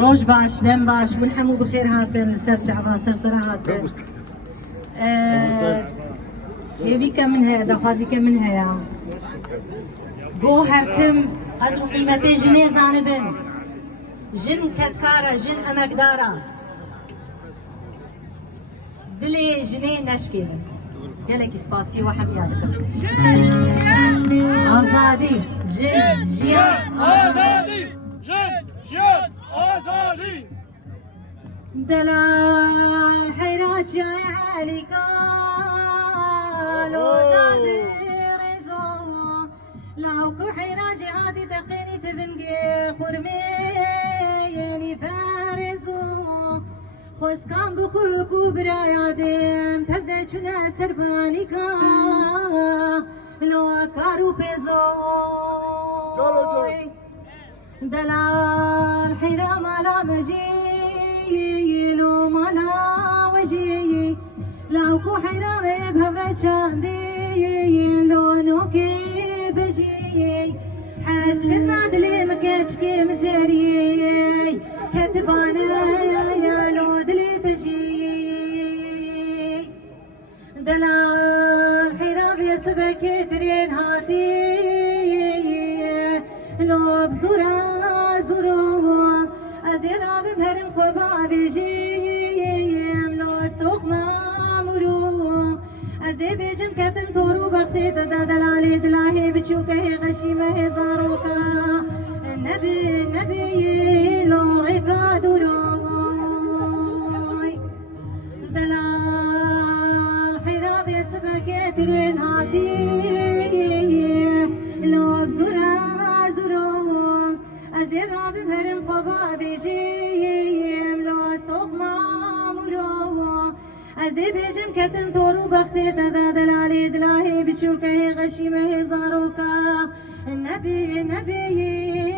روج باش دم باش ونحمو بخير هاتن لسر عبا سر هاتن هيفي كم منها دخازي كم منها يا بو هرتم قدر قيمتي جني زانبن جن كدكارة جن أمقدارة دلي جني نشكي قالك سباسي واحد يادك آزادي جن جيان آزادي جن جيان آزادي دلال حيرات جاي علي قالوا دابي رزو لاوكو حيرات جهادي تقيني تفنقي خرميني بارزو خوز كان بخوكو برايادم تبدا چنا سرباني كا لو كارو بيزو دلال حيرام على مجي لو مالا وجي لاوكو حيرامي بهبرة شاندي لو نوكي بجي حاس كنا دلي مكاتشكي مزاري كتبانا يا لو دلي تجي دلال حيرام يسبك ترين هاتي لو بزورا زورو أزيرا بمهرم خبا بيجيم لو سوق مامورو أزي بيجم كتم تورو بختي دلالي دلاهي بچوكه غشيمه زاروكا نبي لو ريكا دوروي دلال حراب يسبك تلوين هاتي لو بزورا زورو أزيرا بمهرم خبا بيجيم لو سوق مامورو أزي بيجم كتم تورو بختي دلالي دلاهي بچوكه غشيمه زاروكا نبي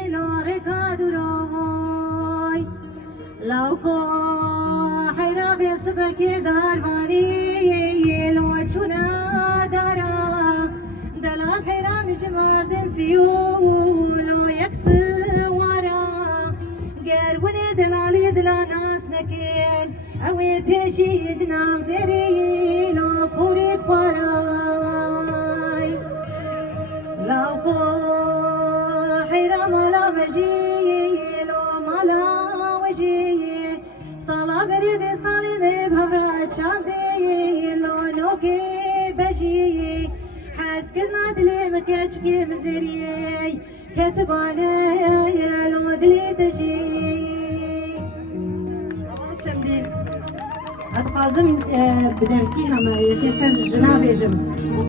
لو ريكا دوروي لوكو حيراب يسبك دارباني لو چونا دارا دلال حيرام جماردن سيو لو يكسر ورا قروني دلالي دلا ناس نكين اوي بيشي دنام زيري لو قوري فراي لوكو حيرام على مجي لو مالا وجي صلا بري بصالي بهبرة شاندي لو نوكي بجي حاس كلمة دلي مكاتشكي مزري كتبانا يا لو دلي تجي شمدين أتقازم بدنكي هما يكسر جنابي جم